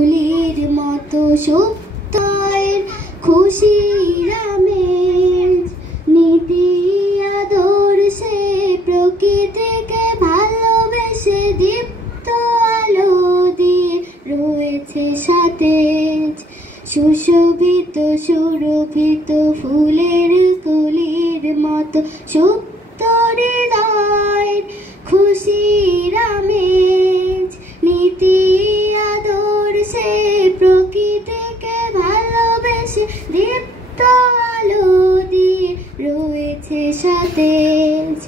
ফুলের মতো সত্যের খুশির আমেজ, নীতি আদর্শে প্রকৃতিকে ভালোবেসে দীপ্ত আলো দিয়ে রয়েছে সতেজ। সুশোভিত সুরভিত ফুলের কলির মতো সুপ্ত হৃদয়ের খুশির আমেজ, নীতি আদর্শে প্রকৃতিকে ভালোবেসে দীপ্ত আলো দিয়ে রয়েছে সতেজ।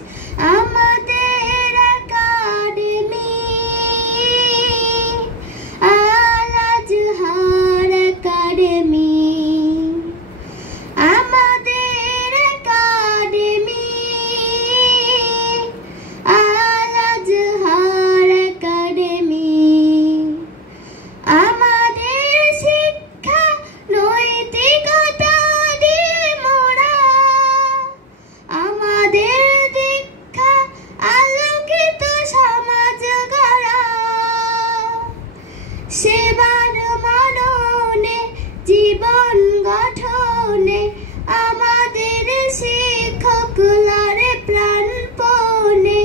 আমাদের একাডেমি আল আজহার একাডেমি, আমাদের একাডেমি আল আজহার একাডেমি। আমাদের শিক্ষা নৈতিকতা দিয়ে মোড়া, আমাদের দীক্ষা আলোকিত সমাজ গড়া। সেবার মননে জীবন গঠনে আমাদের শিক্ষকলারে প্রাণপণে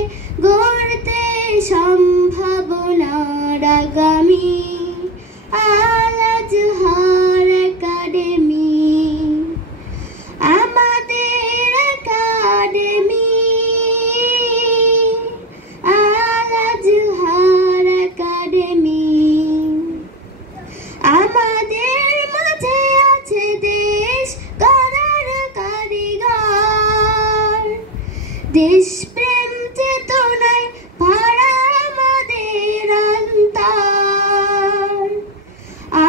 গড়তে সম্ভাবনার আগামী আল আজহার একাডেমি। আমাদের একাডেমি আল আজহার একাডেমি। আমাদের মাঝে আছে দেশ গড়ার কারিগর, দেশপ্রেম চেতনায় ভরা আমাদের অন্তর।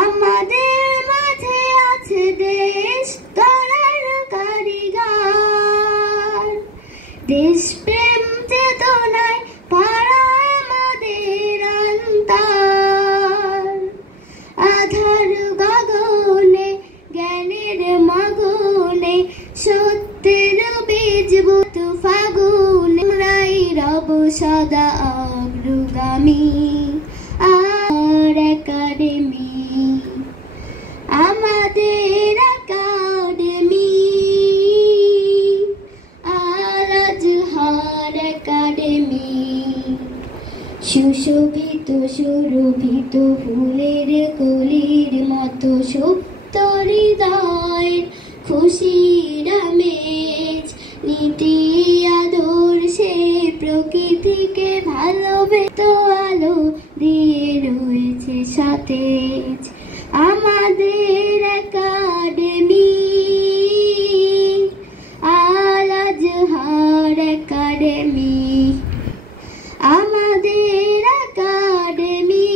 আমাদের মাঝে আছে দেশ গড়ার কারিগর, দেশপ্রেম চেতনায় ভরা আমাদের অন্তর। আধার গগনে জ্ঞানের মগনে সত্যের বীজ বুত ফাগুনে, আমরাই রব সদা অগ্রগামী আর একাডেমি। আমাদের একাডেমি আল আজহার একাডেমি। সুশোভিত সুরভিত ফুলের কলির মতো সুপ্ত হৃদয়ের খুশির আমেজ, নীতি আদর্শে প্রকৃতিকে ভালোবেসে আলো দিয়ে রয়েছে সতেজ। আমাদের একাডেমি আল আজহার একাডেমি। আমাদের একাডেমি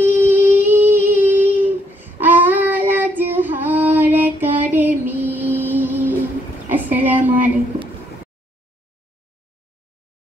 আল আজহার একাডেমি। আসসালামু আলাইকুম।